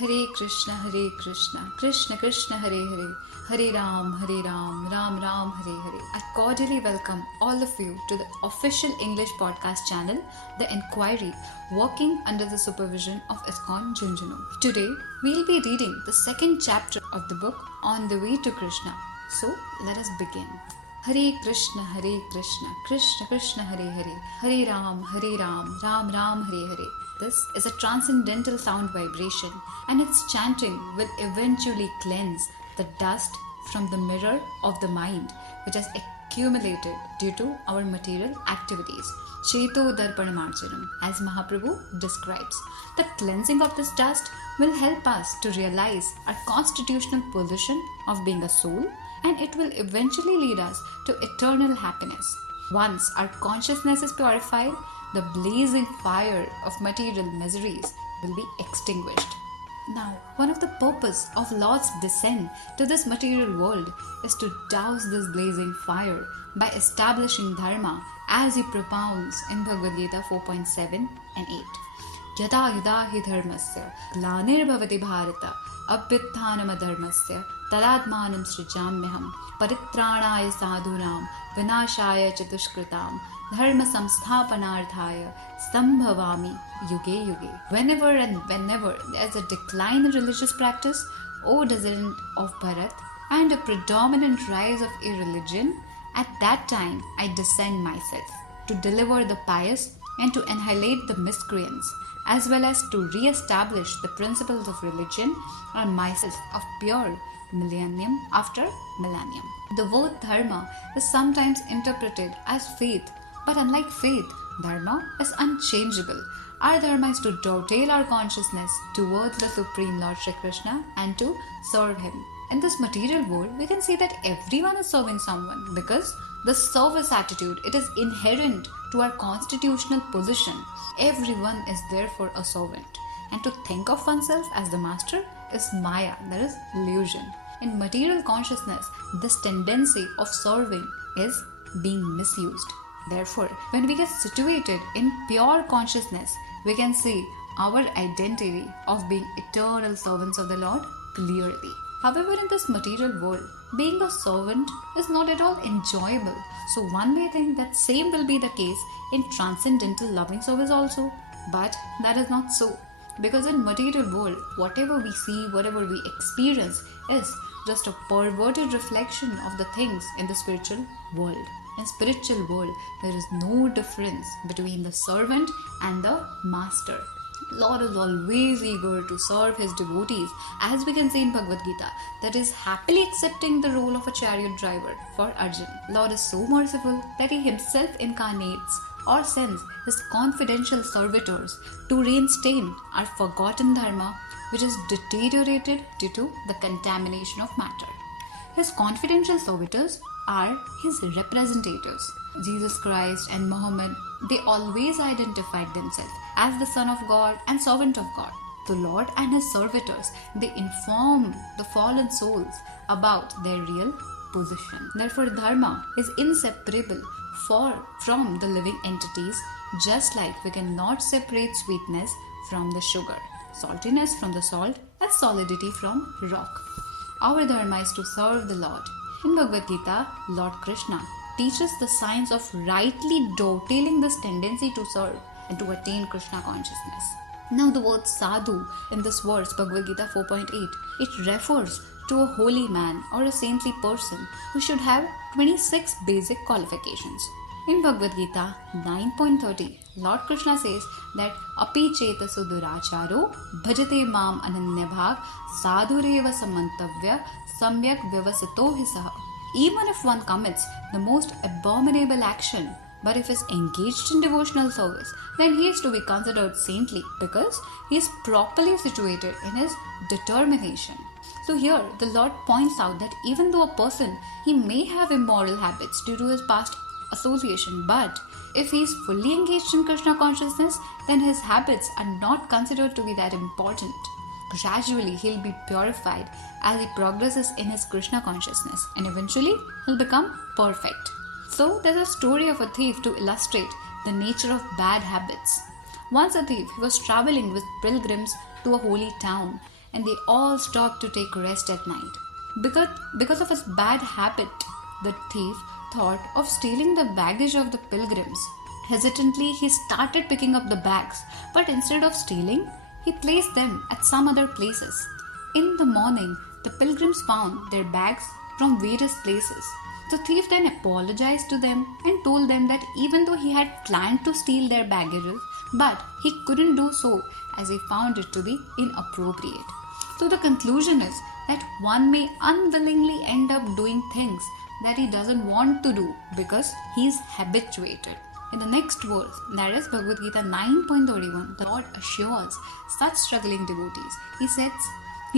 Hare Krishna, Krishna Krishna, Hare Hare, Hare Ram, Ram Ram, Hare Hare. I cordially welcome all of you to the official English podcast channel, The Inquiry, working under the supervision of ISKCON Jhunjhunu. Today, we'll be reading the second chapter of the book, On the Way to Krishna. So, let us begin. Hare Krishna, Krishna Krishna, Hare Hare, Hare Ram, Ram Ram, Hare Hare. This is a transcendental sound vibration, and its chanting will eventually cleanse the dust from the mirror of the mind, which has accumulated due to our material activities. Cheto Darpanamarjanam, as Mahaprabhu describes. The cleansing of this dust will help us to realize our constitutional position of being a soul, and it will eventually lead us to eternal happiness. Once our consciousness is purified, the blazing fire of material miseries will be extinguished. Now, one of the purpose of Lord's descent to this material world is to douse this blazing fire by establishing dharma, as he propounds in Bhagavad Gita 4.7 and 8. Yada yada hi dharmasya glanir bharata abhyuthanam dharmasya tadadmanam srijamyaham paritranaya sadhunam vinashaya chadushkritam dharma samsthapanarthaya sambhavami yuge yuge. Whenever there is a decline in religious practice, O descendant of Bharat, and a predominant rise of irreligion, at that time I descend myself to deliver the pious and to annihilate the miscreants, as well as to re-establish the principles of religion on myself of pure millennium after millennium. The word dharma is sometimes interpreted as faith, but unlike faith, dharma is unchangeable. Our dharma is to dovetail our consciousness towards the Supreme Lord Shri Krishna and to serve Him. In this material world, we can see that everyone is serving someone because the service attitude, it is inherent to our constitutional position. Everyone is therefore a servant. And to think of oneself as the master is Maya, that is illusion. In material consciousness, this tendency of serving is being misused. Therefore, when we get situated in pure consciousness, we can see our identity of being eternal servants of the Lord clearly. However, in this material world, being a servant is not at all enjoyable. So one may think that same will be the case in transcendental loving service also. But that is not so. Because in material world, whatever we see, whatever we experience is just a perverted reflection of the things in the spiritual world. In spiritual world, there is no difference between the servant and the master. Lord is always eager to serve His devotees, as we can see in Bhagavad Gita, that is happily accepting the role of a chariot driver for Arjun. Lord is so merciful that He Himself incarnates or sends His confidential servitors to reinstate our forgotten dharma, which is deteriorated due to the contamination of matter. His confidential servitors are His representatives. Jesus Christ and Muhammad, they always identified themselves as the Son of God and servant of God. The Lord and His servitors, they inform the fallen souls about their real position. Therefore, dharma is inseparable from the living entities, just like we cannot separate sweetness from the sugar, saltiness from the salt, and solidity from rock. Our dharma is to serve the Lord. In Bhagavad Gita, Lord Krishna teaches the science of rightly dovetailing this tendency to serve and to attain Krishna consciousness. Now the word sadhu in this verse, Bhagavad Gita 4.8, it refers to a holy man or a saintly person who should have 26 basic qualifications. In Bhagavad Gita 9.30, Lord Krishna says that Api chetasu duracharo bhajate mam ananyabhag sadhureva samantavya samyak vyavasito hi saha. Even if one commits the most abominable action, but if he is engaged in devotional service, then he is to be considered saintly because he is properly situated in his determination. So here the Lord points out that even though a person, he may have immoral habits due to his past association, but if he is fully engaged in Krishna consciousness, then his habits are not considered to be that important. Gradually he'll be purified as he progresses in his Krishna consciousness, and eventually he'll become perfect. So there's a story of a thief to illustrate the nature of bad habits. Once a thief, he was traveling with pilgrims to a holy town, and they all stopped to take rest at night. Because of his bad habit, the thief thought of stealing the baggage of the pilgrims. Hesitantly, he started picking up the bags, but instead of stealing, he placed them at some other places. In the morning, the pilgrims found their bags from various places. The thief then apologized to them and told them that even though he had planned to steal their baggages, but he couldn't do so as he found it to be inappropriate. So the conclusion is that one may unwillingly end up doing things that he doesn't want to do because he is habituated. In the next verse, that is Bhagavad Gita 9.31, the Lord assures such struggling devotees. He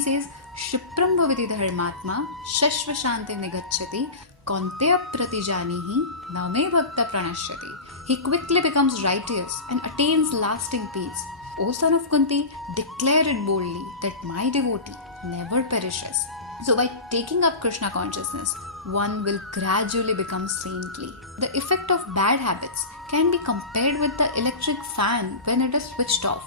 says, Shipram bhavati dharmatma shashva shanti nigacchati Konteya pratijanihi name bhakta pranashyati. He quickly becomes righteous and attains lasting peace. O son of Kunti, declare it boldly that my devotee never perishes. So by taking up Krishna consciousness, one will gradually become saintly. The effect of bad habits can be compared with the electric fan when it is switched off.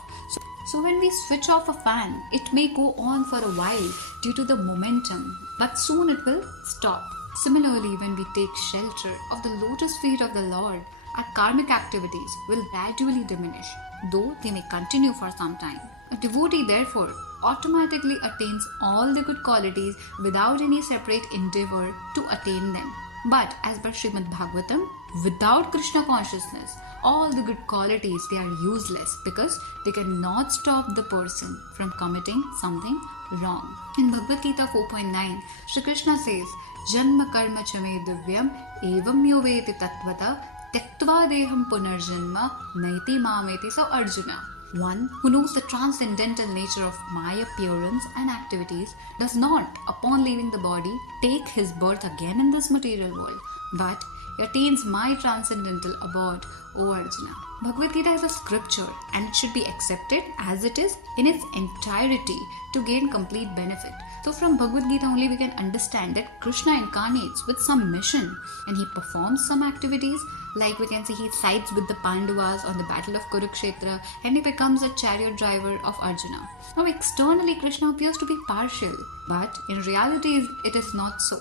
So when we switch off a fan, it may go on for a while due to the momentum, but soon it will stop. Similarly, when we take shelter of the lotus feet of the Lord, our karmic activities will gradually diminish, though they may continue for some time. A devotee, therefore, automatically attains all the good qualities without any separate endeavor to attain them. But as per Srimad Bhagavatam, without Krishna consciousness, all the good qualities, they are useless because they cannot stop the person from committing something wrong. In Bhagavad Gita 4.9, Shri Krishna says, Janma karma chame divyam evam yo veti tattvata tektva deham punarjanma naiti mameti. So Arjuna, one who knows the transcendental nature of my appearance and activities, does not, upon leaving the body, take his birth again in this material world, but he attains my transcendental abode, O Arjuna. Bhagavad Gita is a scripture and it should be accepted as it is in its entirety to gain complete benefit. So from Bhagavad Gita only we can understand that Krishna incarnates with some mission and he performs some activities, like we can see he sides with the Pandavas on the battle of Kurukshetra and he becomes a chariot driver of Arjuna. Now externally Krishna appears to be partial, but in reality it is not so.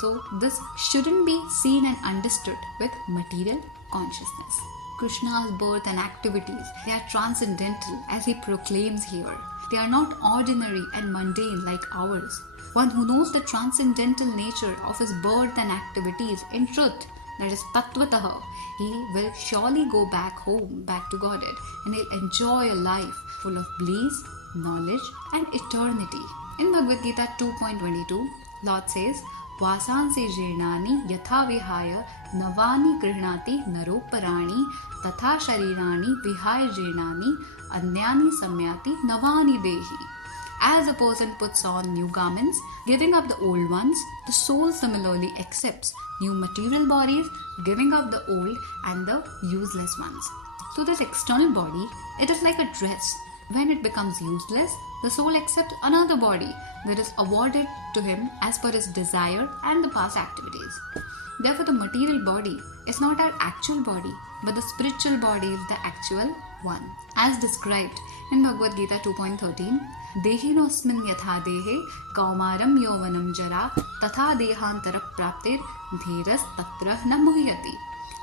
So this shouldn't be seen and understood with material consciousness. Krishna's birth and activities, they are transcendental as he proclaims here. They are not ordinary and mundane like ours. One who knows the transcendental nature of his birth and activities in truth, that is tattvataha, he will surely go back home, back to Godhead, and he'll enjoy a life full of bliss, knowledge and eternity. In Bhagavad Gita 2.22, Lord says, Vasansi jirnani yatha vihaya navani grihnati naroparani tatha sharirani vihaya jirnani anyani samyati navani dehi. As a person puts on new garments, giving up the old ones, the soul similarly accepts new material bodies, giving up the old and the useless ones. So this external body, it is like a dress. When it becomes useless, the soul accepts another body that is awarded to him as per his desire and the past activities. Therefore, the material body is not our actual body, but the spiritual body is the actual one. As described in Bhagavad Gita 2.13, Dehinosmin yatha dehe kaumaram yovanam jara tatha dehantara praptir dhiras tatra na muhyati.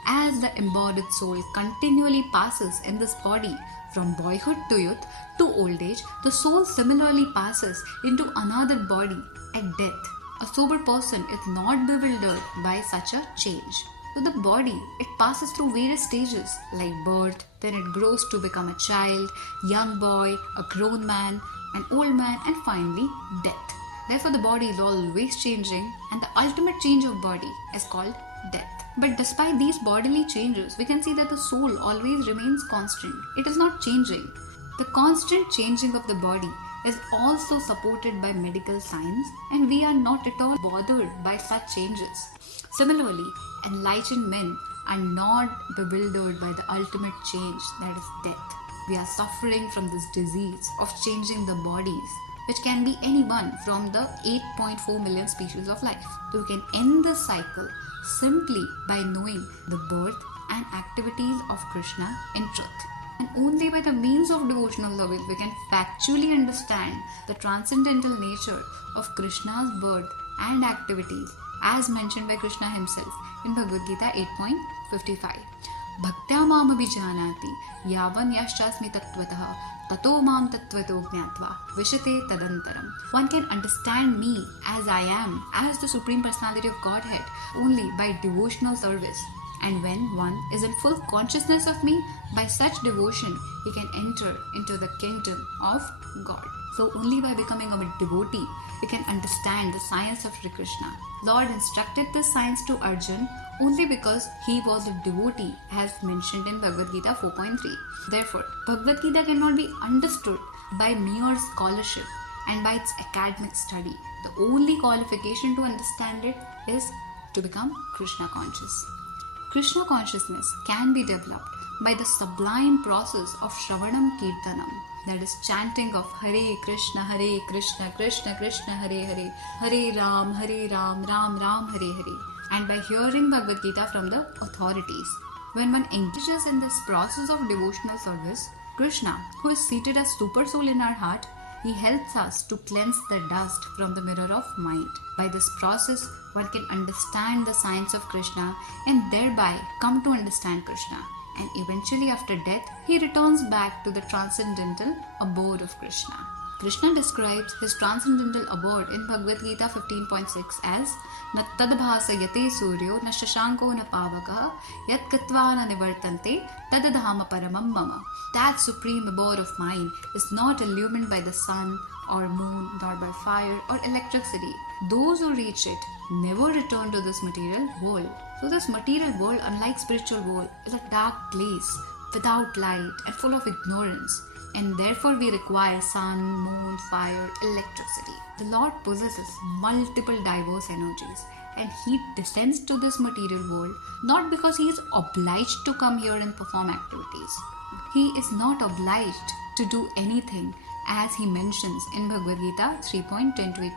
As the embodied soul continually passes in this body from boyhood to youth to old age, the soul similarly passes into another body at death. A sober person is not bewildered by such a change. So the body, it passes through various stages like birth, then it grows to become a child, young boy, a grown man, an old man, and finally death. Therefore the body is always changing and the ultimate change of body is called death. But despite these bodily changes, we can see that the soul always remains constant. It is not changing. The constant changing of the body is also supported by medical science and we are not at all bothered by such changes. Similarly, enlightened men are not bewildered by the ultimate change, that is death. We are suffering from this disease of changing the bodies, which can be anyone from the 8.4 million species of life. So we can end this cycle simply by knowing the birth and activities of Krishna in truth. And only by the means of devotional service we can factually understand the transcendental nature of Krishna's birth and activities as mentioned by Krishna himself in Bhagavad Gita 8.55. Bhaktya mam abhijanati yavan yaschasmi tattvataha tato mam tattvato jnatva vishate tadantaram. One can understand me as I am, as the Supreme Personality of Godhead, only by devotional service. And when one is in full consciousness of me, by such devotion, he can enter into the kingdom of God. So only by becoming a devotee, we can understand the science of Sri Krishna. Lord instructed this science to Arjun only because he was a devotee, as mentioned in Bhagavad Gita 4.3. Therefore, Bhagavad Gita cannot be understood by mere scholarship and by its academic study. The only qualification to understand it is to become Krishna conscious. Krishna consciousness can be developed by the sublime process of Shravanam Kirtanam, that is chanting of Hare Krishna, Krishna Krishna, Hare Ram, Ram Ram, Hare Hare, and by hearing Bhagavad Gita from the authorities. When one engages in this process of devotional service, Krishna, who is seated as Super Soul in our heart, he helps us to cleanse the dust from the mirror of mind. By this process, one can understand the science of Krishna and thereby come to understand Krishna. And eventually after death, he returns back to the transcendental abode of Krishna. Krishna describes his transcendental abode in Bhagavad Gita 15.6 as Na tadbhasa yate suryo na shashanko na pavaka yat katva na nivartante tadadhama paramam mama. That supreme abode of mine is not illumined by the sun or moon, nor by fire or electricity. Those who reach it never return to this material world. So this material world, unlike spiritual world, is a dark place without light and full of ignorance. And therefore we require sun, moon, fire, electricity. The Lord possesses multiple diverse energies, and he descends to this material world not because he is obliged to come here and perform activities. He is not obliged to do anything, as he mentions in Bhagavad Gita 3.10-22.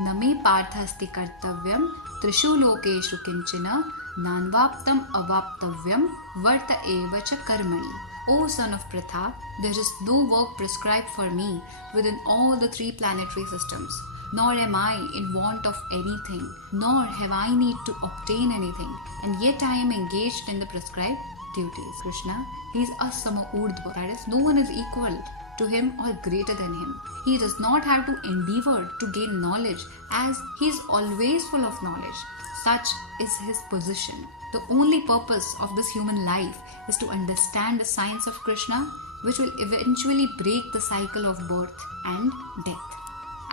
Name parthasti kartavyam trishu lokeshu kinchina nanvaptam avaptavyam varta eva cha karmani. O son of Pratha, there is no work prescribed for me within all the three planetary systems, nor am I in want of anything, nor have I need to obtain anything, and yet I am engaged in the prescribed duties. Krishna, he is asama urdhva, that is, no one is equal to him or greater than him. He does not have to endeavor to gain knowledge, as he is always full of knowledge. Such is his position. The only purpose of this human life is to understand the science of Krishna, which will eventually break the cycle of birth and death.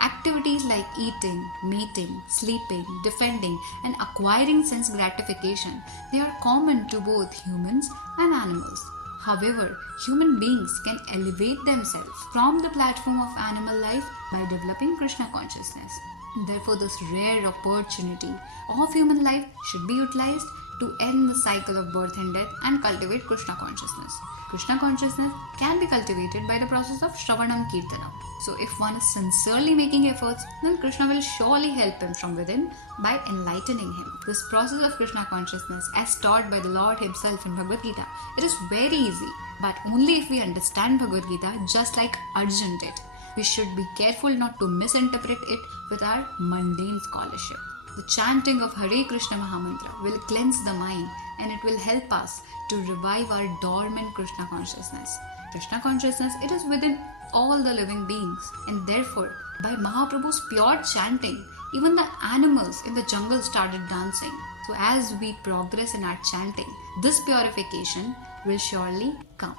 Activities like eating, mating, sleeping, defending, and acquiring sense gratification, they are common to both humans and animals. However, human beings can elevate themselves from the platform of animal life by developing Krishna consciousness. Therefore, this rare opportunity of human life should be utilized to end the cycle of birth and death and cultivate Krishna consciousness. Krishna consciousness can be cultivated by the process of Shravanam Kirtanam. So if one is sincerely making efforts, then Krishna will surely help him from within by enlightening him. This process of Krishna consciousness, as taught by the Lord himself in Bhagavad Gita, it is very easy, but only if we understand Bhagavad Gita just like Arjun did. We should be careful not to misinterpret it with our mundane scholarship. The chanting of Hare Krishna Mahamantra will cleanse the mind, and it will help us to revive our dormant Krishna consciousness. Krishna consciousness, it is within all the living beings, and therefore, by Mahaprabhu's pure chanting, even the animals in the jungle started dancing. So as we progress in our chanting, this purification will surely come.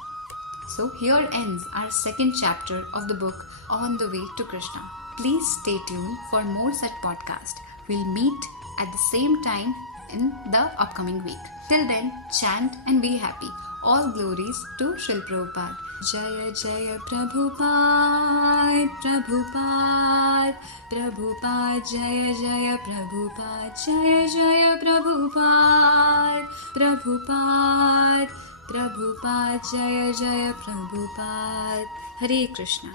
So here ends our second chapter of the book On the Way to Krishna. Please stay tuned for more such podcasts. We'll meet at the same time in the upcoming week. Till then, chant and be happy. All glories to Srila Prabhupada. Jaya Jaya Prabhupada, Prabhupada, Prabhupada, Jaya Jaya Prabhupada, Jaya Jaya Prabhupada, Prabhupada, Prabhupada, Jaya Jaya Prabhupada. Hare Krishna.